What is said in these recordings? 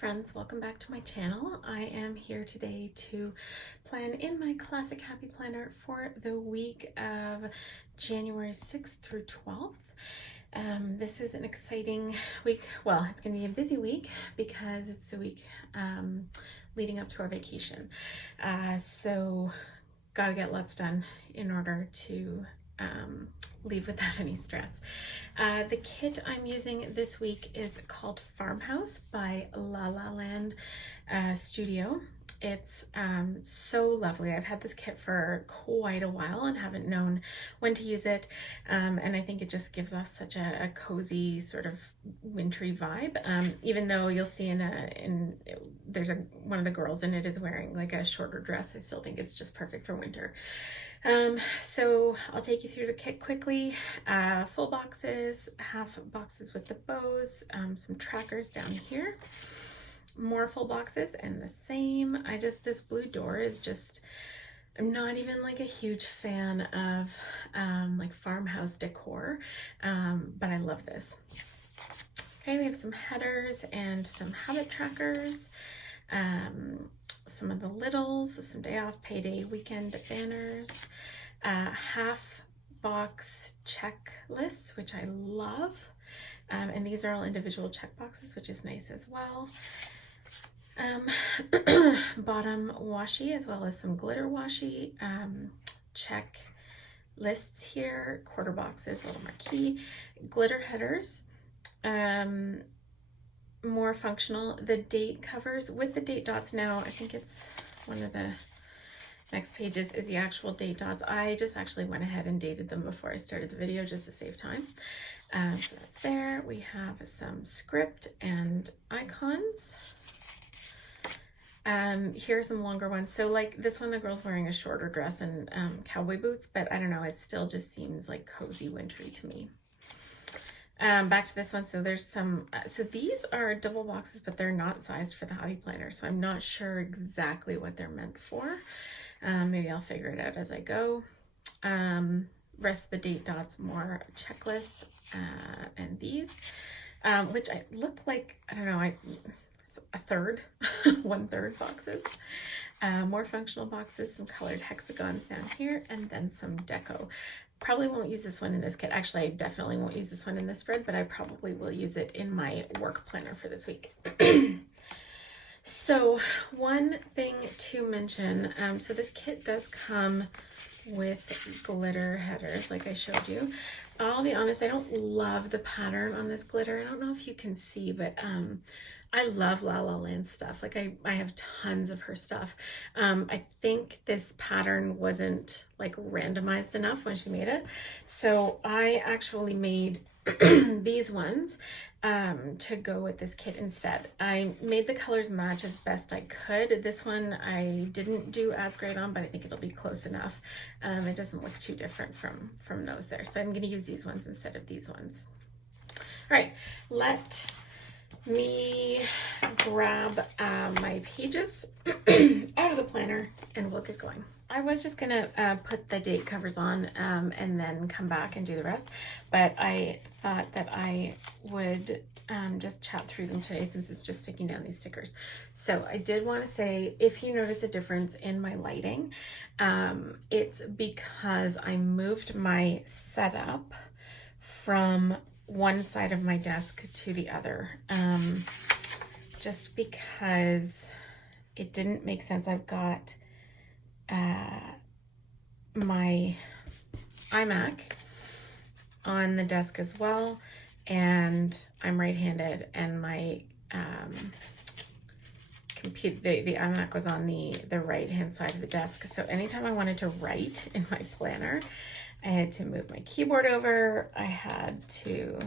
friends, welcome back to my channel. I am here today to plan in my classic happy planner for the week of January 6th through 12th. This is an exciting week. Well, it's going to be a busy week because it's the week leading up to our vacation. So gotta get lots done in order to leave without any stress. The kit I'm using this week is called Farmhouse by Lahlah Land Studio. It's so lovely. I've had this kit for quite a while and haven't known when to use it, and I think it just gives off such a cozy sort of wintry vibe. Even though you'll see there's one of the girls in it is wearing like a shorter dress, I still think it's just perfect for winter. So I'll take you through the kit quickly. Full boxes, half boxes with the bows, some trackers down here. More full boxes and the same. This blue door is just, I'm not even like a huge fan of like farmhouse decor, but I love this. Okay, we have some headers and some habit trackers, some of the littles, some day off, payday, weekend banners, half box checklists, which I love. And these are all individual check boxes, which is nice as well. Bottom washi as well as some glitter washi, check lists here, quarter boxes, little marquee, glitter headers, more functional, the date covers with the date dots. Now I think it's one of the next pages is the actual date dots. I just actually went ahead and dated them before I started the video just to save time. So that's there. We have some script and icons. Here are some longer ones. So like this one, the girl's wearing a shorter dress and cowboy boots, but I don't know, it still just seems like cozy wintry to me. Back to this one. So there's some, so these are double boxes, but they're not sized for the hobby planner. So I'm not sure exactly what they're meant for. Maybe I'll figure it out as I go. Rest of the date dots, more checklists, and these, which I look like, I don't know, a third, 1/3 boxes, more functional boxes, some colored hexagons down here, and then some deco. Probably won't use this one in this kit. Actually, I definitely won't use this one in this spread, but I probably will use it in my work planner for this week. So one thing to mention, so this kit does come with glitter headers like I showed you. I'll be honest, I don't love the pattern on this glitter. I don't know if you can see, but I love Lahlah Land stuff. Like I have tons of her stuff. I think this pattern wasn't like randomized enough when she made it. So I actually made these ones to go with this kit instead. I made the colors match as best I could. This one I didn't do as great on, but I think it'll be close enough. It doesn't look too different from those there. So I'm going to use these ones instead of these ones. All right, let me grab my pages out of the planner and we'll get going. I was just gonna put the date covers on and then come back and do the rest, but I thought that I would just chat through them today since it's just sticking down these stickers. So I did want to say, if you notice a difference in my lighting, it's because I moved my setup from one side of my desk to the other, just because it didn't make sense. I've got my iMac on the desk as well, and I'm right-handed, and my the iMac was on the right-hand side of the desk. So anytime I wanted to write in my planner, I had to move my keyboard over. I had to,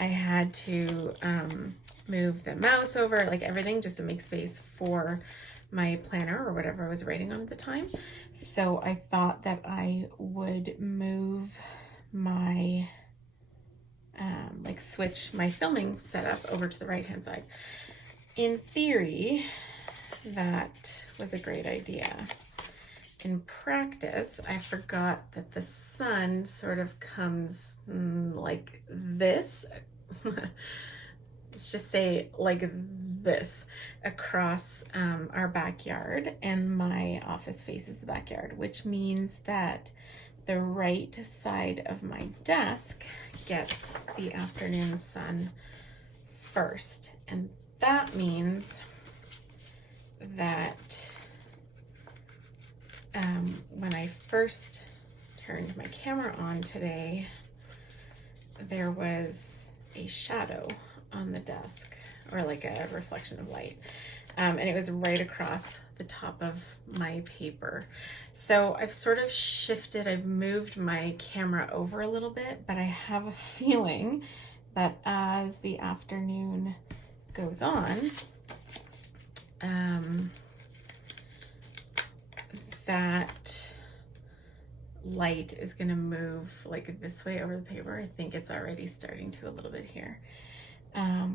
I had to move the mouse over, like everything, just to make space for my planner or whatever I was writing on at the time. So I thought that I would move my, like switch my filming setup over to the right-hand side. In theory, that was a great idea. In practice, I forgot that the sun sort of comes like this let's just say like this, across our backyard, and my office faces the backyard, which means that the right side of my desk gets the afternoon sun first. And that means that when I first turned my camera on today, there was a shadow on the desk, or like a reflection of light, and it was right across the top of my paper. So I've sort of shifted, I've moved my camera over a little bit, but I have a feeling that as the afternoon goes on, that light is going to move like this way over the paper. I think it's already starting to a little bit here,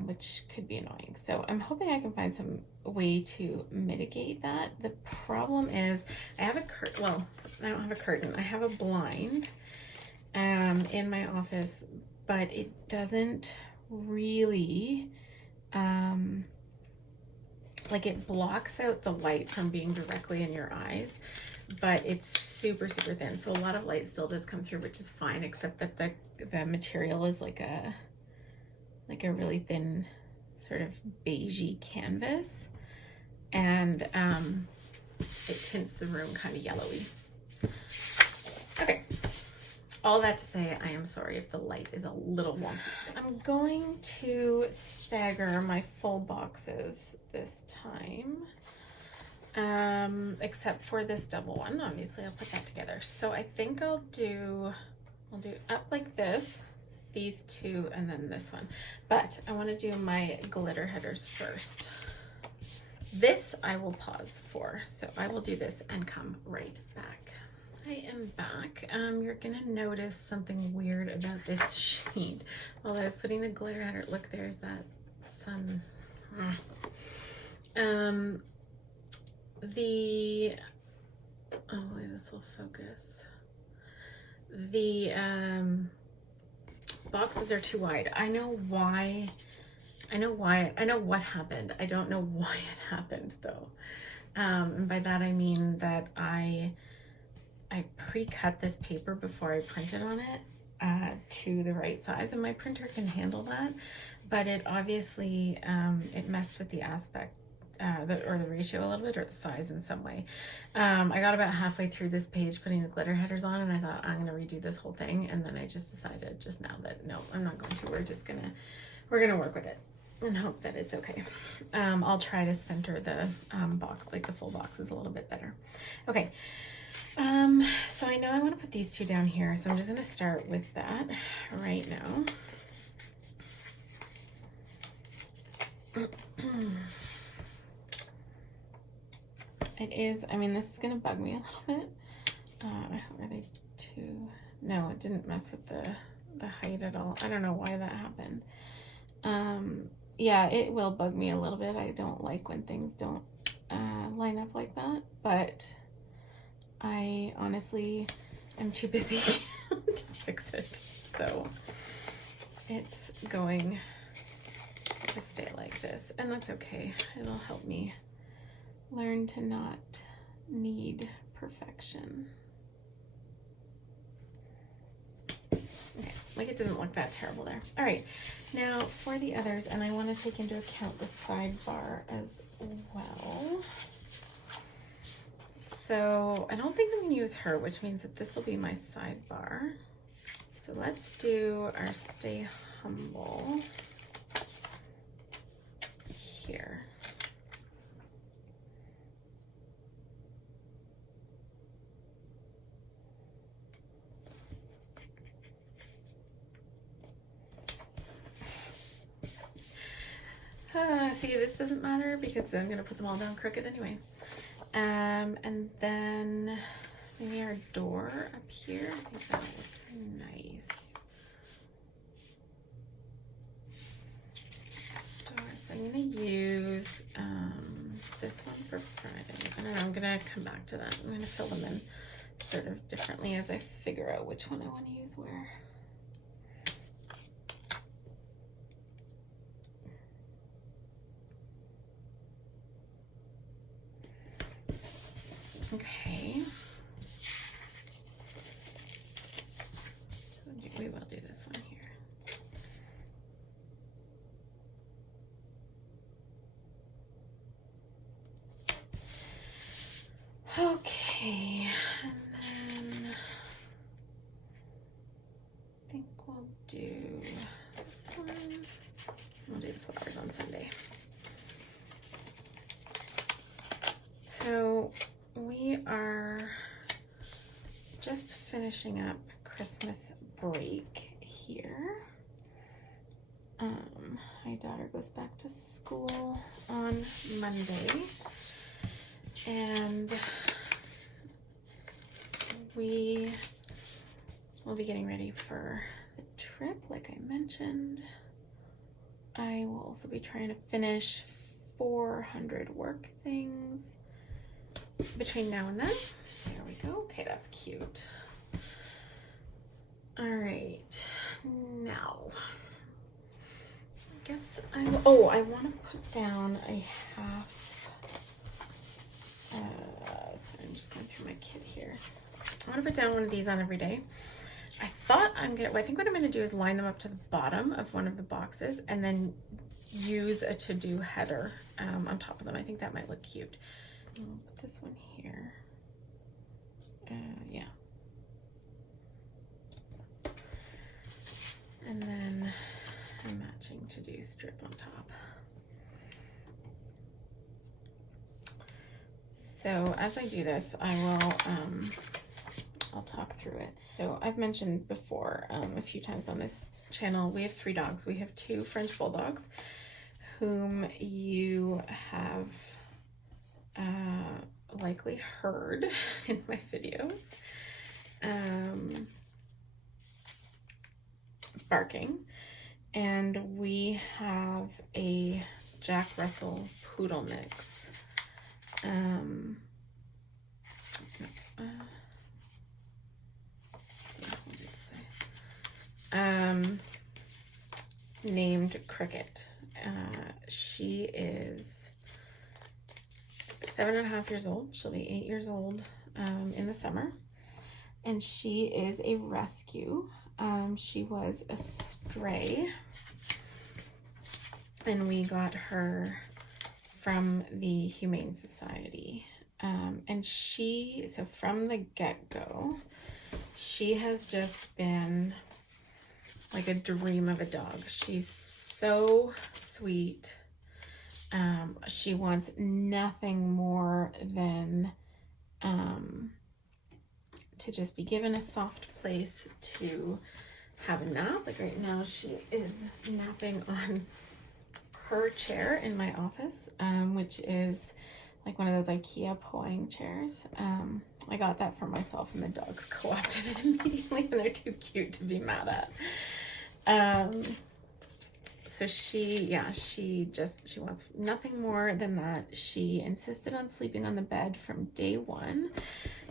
which could be annoying. So I'm hoping I can find some way to mitigate that. The problem is I have a curtain. Well, I don't have a curtain. I have a blind in my office, but it doesn't really, like, it blocks out the light from being directly in your eyes, but it's super, super thin. So a lot of light still does come through, which is fine, except that the material is like a really thin sort of beigey canvas, and it tints the room kind of yellowy. Okay, all that to say, I am sorry if the light is a little wonky. I'm going to stagger my full boxes this time, except for this double one. Obviously, I'll put that together. So I think I'll do up like this, these two, and then this one. But I want to do my glitter headers first. This I will pause for. So I will do this and come right back. I am back. You're gonna notice something weird about this sheet. While I was putting the glitter header, look, there's that sun. Hopefully this will focus. The boxes are too wide. I know why. I know what happened. I don't know why it happened though. And by that I mean that I pre-cut this paper before I printed on it to the right size, and my printer can handle that, but it obviously it messed with the aspect or the ratio a little bit, or the size in some way. I got about halfway through this page putting the glitter headers on, and I thought I'm gonna redo this whole thing, and then I just decided just now that no, I'm not going to. We're gonna work with it and hope that it's okay. I'll try to center the box, like the full boxes, a little bit better. Okay. So I know I want to put these two down here, so I'm just going to start with that right now. It is, I mean, this is going to bug me a little bit. Are they too, no, it didn't mess with the height at all. I don't know why that happened. Yeah, it will bug me a little bit. I don't like when things don't line up like that, but I honestly am too busy to fix it, so it's going to stay like this, and that's okay. It'll help me learn to not need perfection. Okay, like it doesn't look that terrible there. All right, now for the others, and I want to take into account the sidebar as well. So I don't think I'm going to use her, which means that this will be my sidebar. So let's do our Stay Humble here. See, this doesn't matter because I'm going to put them all down crooked anyway. And then maybe our door up here. I think that'll look nice. So I'm going to use this one for Friday. I don't know, I'm going to come back to that. I'm going to fill them in sort of differently as I figure out which one I want to use where. we will do this one here. Okay, and then I think we'll do this one. We'll do the flowers on Sunday. So we are just finishing up Christmas break here. My daughter goes back to school on Monday, and we will be getting ready for the trip, like I mentioned. I will also be trying to finish 400 work things between now and then. There we go. Okay, that's cute. All right, now I guess I want to put down a half. So I'm just going through my kit here. I want to put down one of these on every day. I think what I'm gonna do is line them up to the bottom of one of the boxes and then use a to-do header on top of them. I think that might look cute. I'll put this one here. Yeah. And then a matching to-do strip on top. So as I do this, I'll talk through it. So I've mentioned before a few times on this channel, we have 3 dogs. We have 2 French bulldogs whom you have likely heard in my videos barking. And we have a Jack Russell Poodle mix. Named Cricket. She is 7.5 years old. She'll be 8 years old in the summer, and she is a rescue. She was a stray, and we got her from the Humane Society. And so from the get-go, she has just been like a dream of a dog. She's so sweet. She wants nothing more than to just be given a soft place to have a nap. Like right now, she is napping on her chair in my office, which is like one of those IKEA pulling chairs. I got that for myself, and the dogs co-opted it immediately, and they're too cute to be mad at. So she wants nothing more than that. She insisted on sleeping on the bed from day one.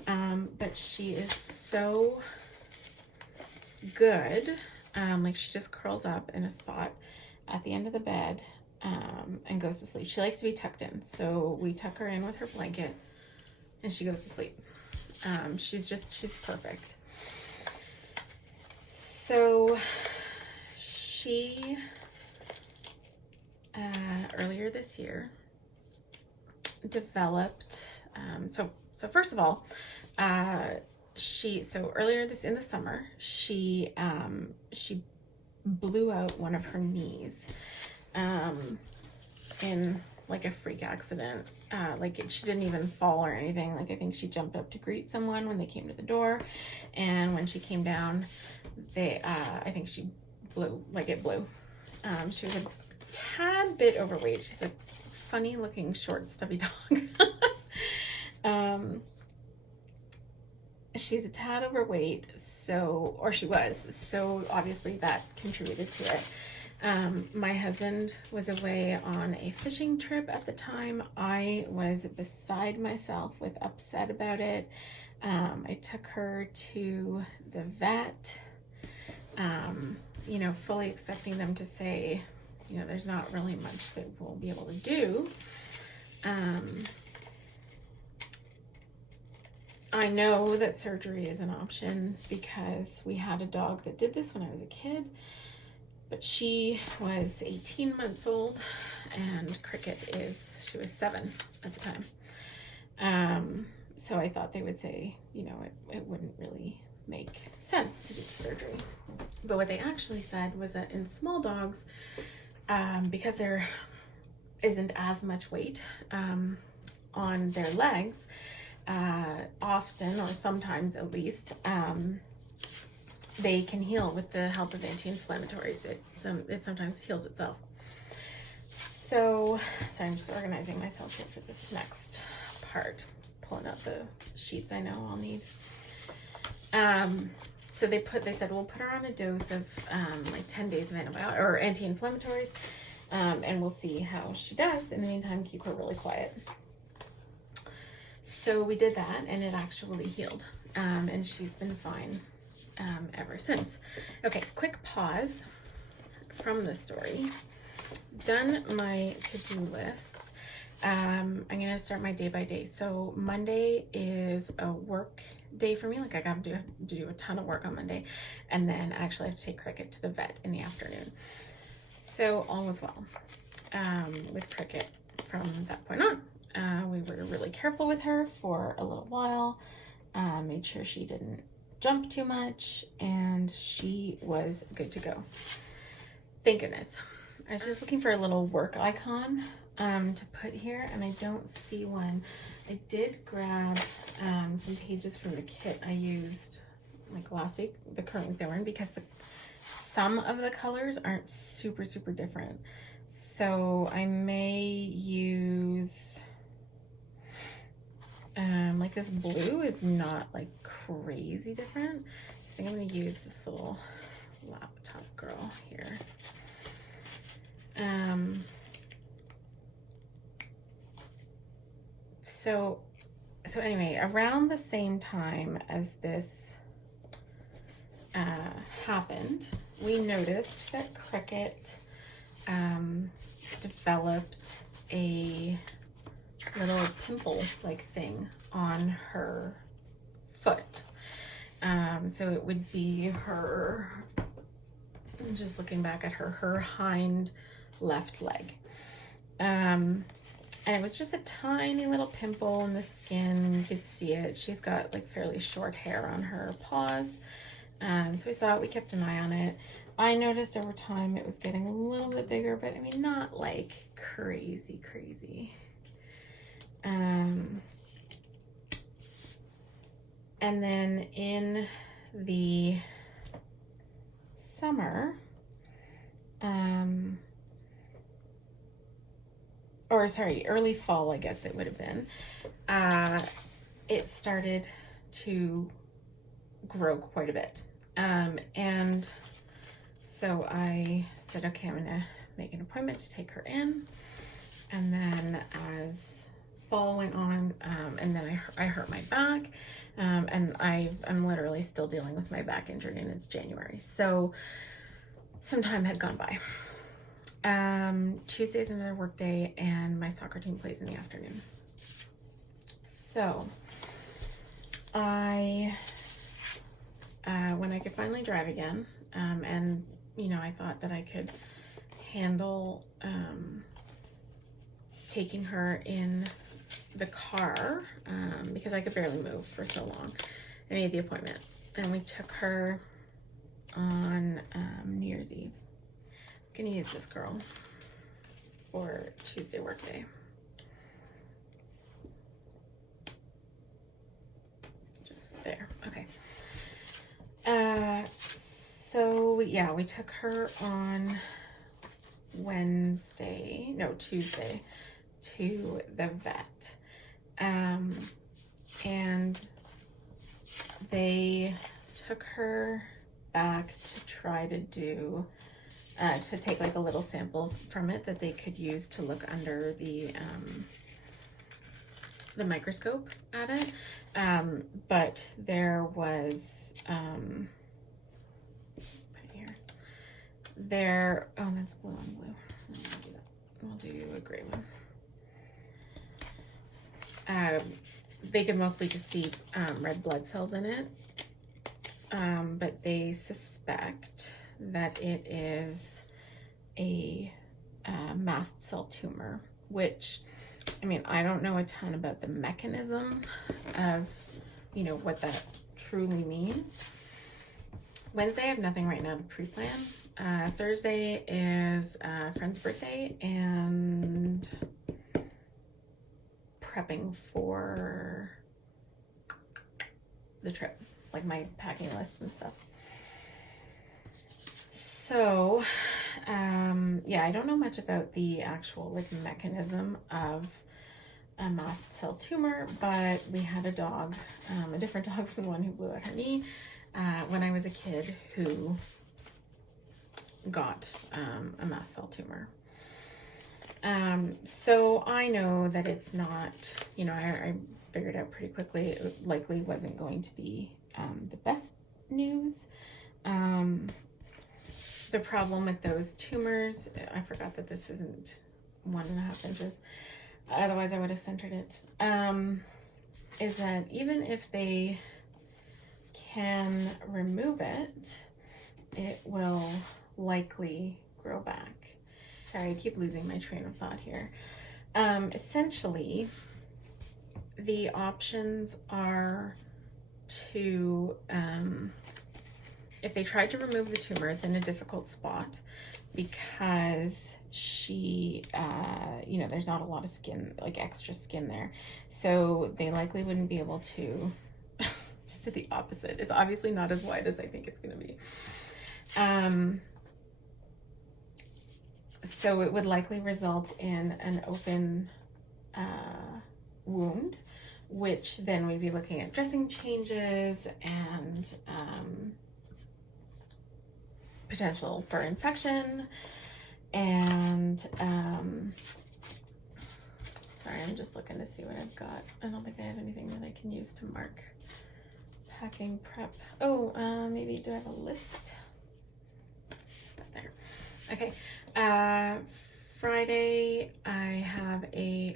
But she is so good. Like she just curls up in a spot at the end of the bed, and goes to sleep. She likes to be tucked in. So we tuck her in with her blanket and she goes to sleep. She's perfect. So she, earlier this year developed, so first of all, earlier in the summer, she blew out one of her knees, in like a freak accident. She didn't even fall or anything. Like I think she jumped up to greet someone when they came to the door, and when she came down, I think she blew, like it blew. She was a tad bit overweight. She's a funny looking short stubby dog. She's a tad overweight, or she was, so obviously that contributed to it. My husband was away on a fishing trip at the time. I was beside myself with upset about it. I took her to the vet, fully expecting them to say, there's not really much that we'll be able to do. I know that surgery is an option because we had a dog that did this when I was a kid, but she was 18 months old and Cricket she was 7 at the time. So I thought they would say, you know, it wouldn't really make sense to do the surgery. But what they actually said was that in small dogs, because there isn't as much weight on their legs, often, or sometimes at least, they can heal with the help of anti-inflammatories. It sometimes heals itself. So, sorry, I'm just organizing myself here for this next part. Just pulling out the sheets I know I'll need. So they said, we'll put her on a dose of like 10 days of antibiotics or anti-inflammatories, and we'll see how she does. In the meantime, keep her really quiet. So we did that, and it actually healed, and she's been fine ever since. Okay, quick pause from the story. Done my to-do lists. I'm gonna start my day by day. So Monday is a work day for me. Like I got to do a ton of work on Monday, and then I actually have to take Cricket to the vet in the afternoon. So all was well with Cricket from that point on. We were really careful with her for a little while, made sure she didn't jump too much, and she was good to go. Thank goodness. I was just looking for a little work icon to put here, and I don't see one. I did grab some pages from the kit I used like last week, the current week that we're in, because some of the colors aren't super different. So I may use like this blue is not like crazy different. I think I'm going to use this little laptop girl here. So anyway, around the same time as this happened, we noticed that Cricket developed a little pimple like thing on her foot. So it would be her, I'm just looking back at her hind left leg. And it was just a tiny little pimple in the skin. You could see it. She's got like fairly short hair on her paws. So we saw it, we kept an eye on it. I noticed over time it was getting a little bit bigger, but I mean, not like crazy. And then in the summer, early fall, I guess it would have been, it started to grow quite a bit. And so I said, okay, I'm gonna make an appointment to take her in. And then as fall went on, and then I hurt my back, and I'm literally still dealing with my back injury, and it's January. So some time had gone by. Tuesday's another work day, and my soccer team plays in the afternoon. So when I could finally drive again, and you know, I thought that I could handle taking her in the car, because I could barely move for so long. I made the appointment, and we took her on New Year's Eve. I'm gonna use this girl for Tuesday work day. Just there, okay. So yeah, we took her on Tuesday to the vet. And they took her back to try to do, to take like a little sample from it that they could use to look under the microscope at it. But there was, oh, that's blue on blue. I'll do a gray one. they could mostly just see red blood cells in it, but they suspect that it is a mast cell tumor, which, I mean, I don't know a ton about the mechanism of, you know, what that truly means. Wednesday, I have nothing right now to pre-plan. Thursday is a friend's birthday and prepping for the trip, like my packing lists and stuff. So, yeah, I don't know much about the actual like mechanism of a mast cell tumor, but we had a dog, a different dog from the one who blew out her knee, when I was a kid, who got a mast cell tumor. So I know that it's not, you know, I figured out pretty quickly it likely wasn't going to be the best news. The problem with those tumors, I forgot that this isn't 1.5 inches, otherwise I would have centered it, is that even if they can remove it, it will likely grow back. Sorry, I keep losing my train of thought here. Essentially, the options are to, if they tried to remove the tumor, it's in a difficult spot because she, you know, there's not a lot of skin, like extra skin there. So they likely wouldn't be able to, just to the opposite. It's obviously not as wide as I think it's going to be. So it would likely result in an open wound, which then we'd be looking at dressing changes and potential for infection. And sorry, I'm just looking to see what I've got. I don't think I have anything that I can use to mark packing prep. Oh, maybe do I have a list? Just put that there. Okay. Friday, I have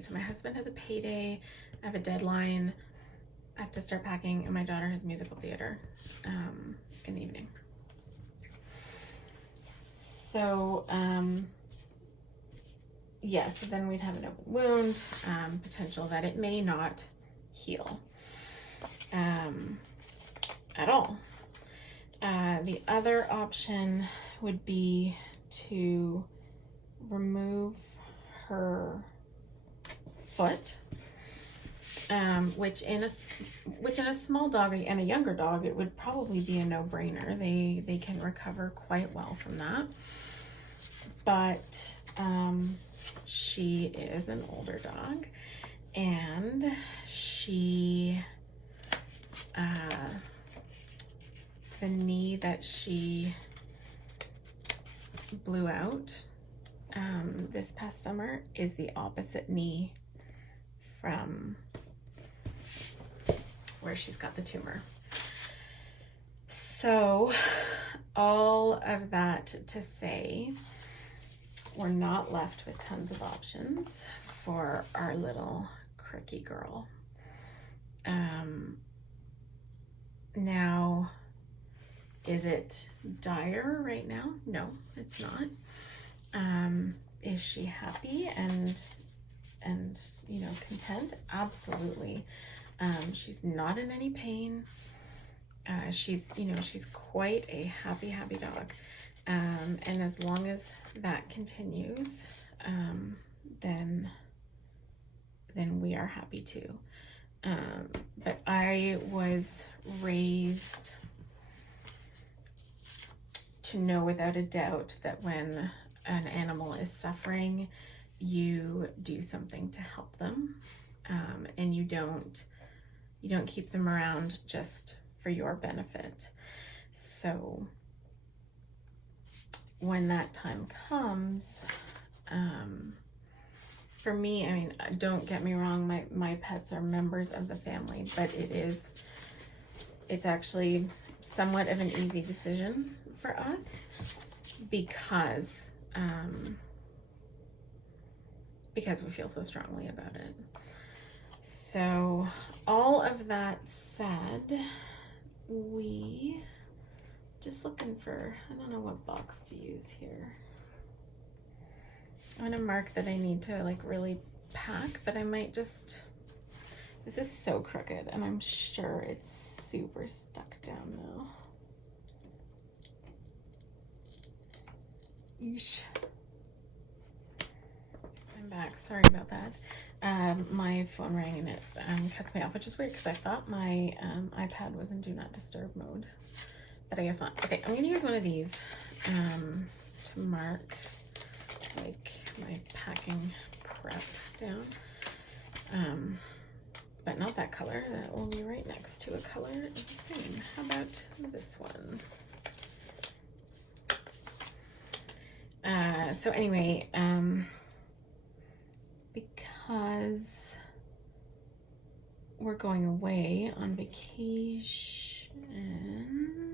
so my husband has a payday. I have a deadline. I have to start packing, and my daughter has musical theater in the evening. So, yes, then we'd have an open wound, potential that it may not heal at all. The other option would be to remove her foot, which in a small dog and a younger dog, it would probably be a no-brainer. They can recover quite well from that. But she is an older dog, and she the knee that she blew out this past summer is the opposite knee from where she's got the tumor. So all of that to say, we're not left with tons of options for our little cricky girl. Now, is it dire right now? No, it's not. Is she happy and you know, content? Absolutely. She's not in any pain. She's quite a happy dog. And as long as that continues, then we are happy too. But I was raised to know without a doubt that when an animal is suffering, you do something to help them, and you don't keep them around just for your benefit. So when that time comes, for me, I mean, don't get me wrong, my pets are members of the family, but it's actually somewhat of an easy decision for us because we feel so strongly about it. So all of that said, we just looking for, I don't know what box to use here. I'm gonna mark that I need to like really pack, but I might just, this is so crooked and I'm sure it's super stuck down now. Yeesh. I'm back, sorry about that. My phone rang and it cuts me off, which is weird because I thought my iPad was in do not disturb mode, but I guess not. Okay, I'm gonna use one of these to mark like my packing prep down. But not that color, that will be right next to a color of the same. How about this one? So anyway, because we're going away on vacation,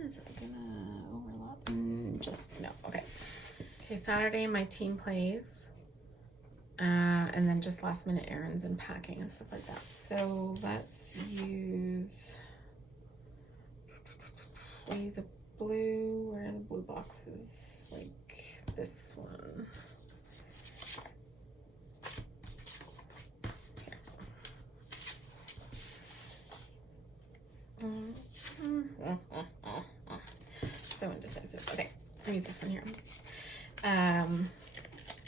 is it gonna overlap? Just no, okay. Okay, Saturday my team plays, and then just last minute errands and packing and stuff like that. So let's use, we'll use a blue, where are the blue boxes? Like this one. So indecisive. Okay, I'll use this one here.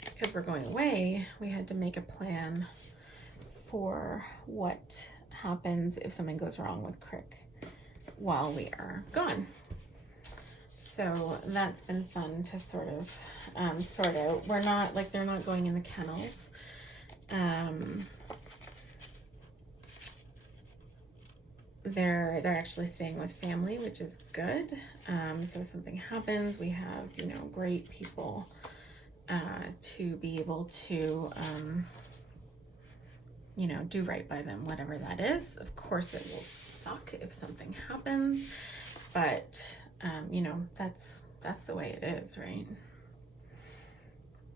Because we're going away, we had to make a plan for what happens if something goes wrong with Crick while we are gone. So that's been fun to sort out. We're not, like, they're not going in the kennels. They're actually staying with family, which is good. So if something happens, we have, you know, great people to be able to, you know, do right by them, whatever that is. Of course, it will suck if something happens, but you know, that's the way it is, right?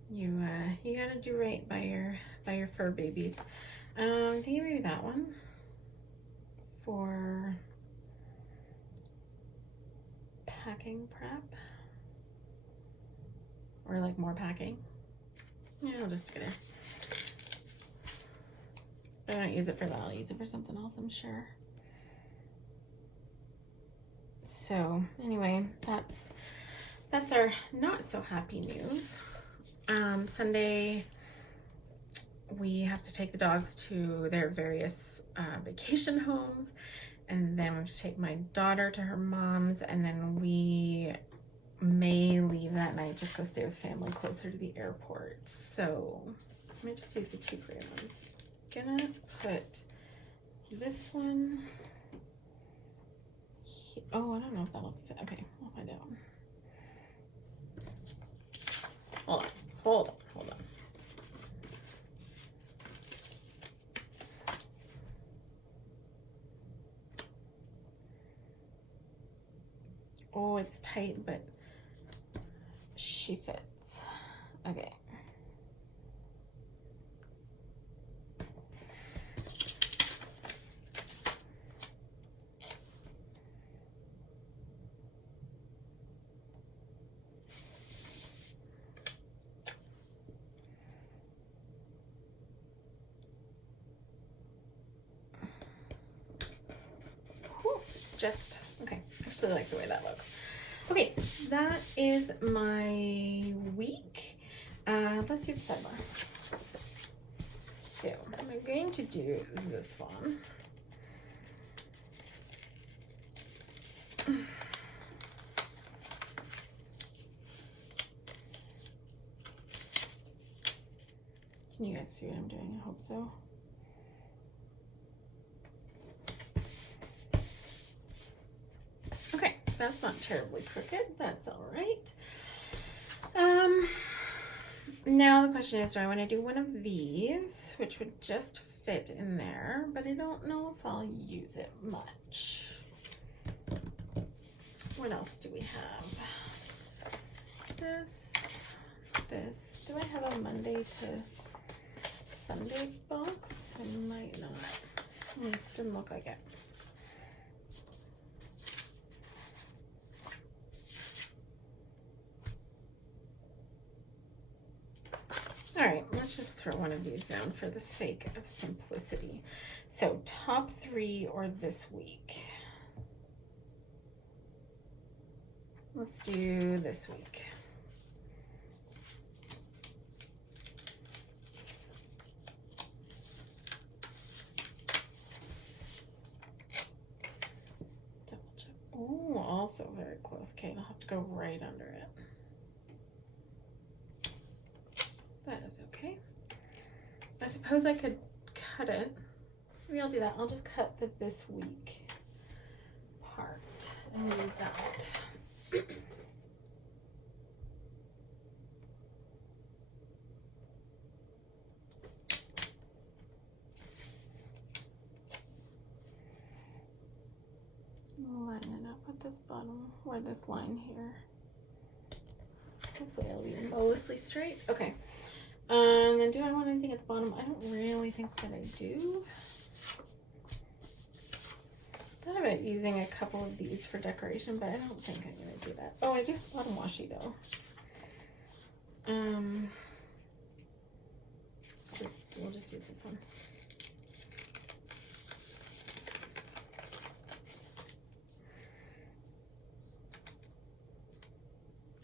You gotta do right by your fur babies. I think maybe that one for packing prep, or like more packing. Yeah, I'll just get it. If I don't use it for that, I'll use it for something else, I'm sure. So anyway, that's our not so happy news. Sunday, we have to take the dogs to their various vacation homes, and then we have to take my daughter to her mom's, and then we may leave that night, just go stay with family closer to the airport. So I might just use the two gray ones. Gonna put this one here. Oh, I don't know if that'll fit. Okay, I'll find out. Hold on. Oh, it's tight, but she fits. Okay. Whew, just, okay. I actually like the way that looks. Okay, that is my week. Let's do the sidebar. So I'm going to do this one. Can you guys see what I'm doing? I hope so. Okay, that's not terribly crooked. That's all right. Now the question is, do I want to do one of these, which would just fit in there, but I don't know if I'll use it much. What else do we have? This. Do I have a Monday to Sunday box? I might not. Didn't look like it. All right, let's just throw one of these down for the sake of simplicity. So top 3 or this week. Let's do this week. Double check. Oh, also very close. Okay, I'll have to go right under it. That is okay. I suppose I could cut it. Maybe I'll do that. I'll just cut the this week part and use that. Line it up with this bottom or this line here. Hopefully it'll be mostly straight. Okay. And then do I want anything at the bottom? I don't really think that I do. Thought about using a couple of these for decoration, but I don't think I'm gonna do that. Oh, I do have bottom washi though. We'll just use this one.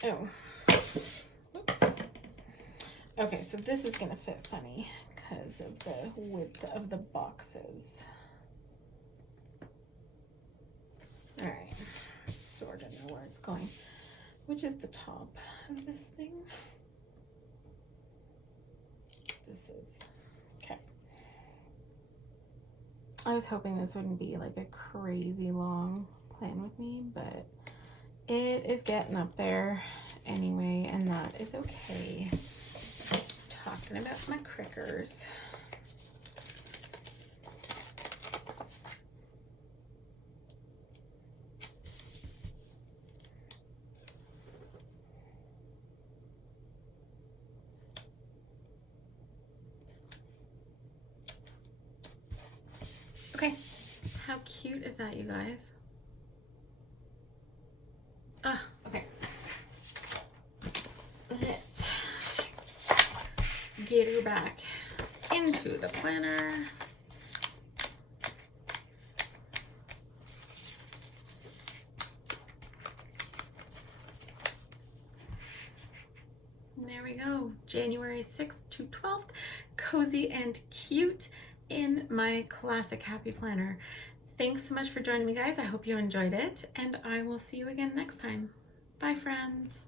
Oh, whoops. Okay, so this is gonna fit funny because of the width of the boxes. All right, sort of know where it's going. Which is the top of this thing? This is, okay. I was hoping this wouldn't be like a crazy long plan with me, but it is getting up there anyway, and that is okay. Talking about my crickers. Okay, how cute is that, you guys? Ah, okay. Let's get her back into the planner. And there we go, January 6th to 12th, cozy and cute in my classic happy planner. Thanks so much for joining me, guys. I hope you enjoyed it, and I will see you again next time. Bye, friends.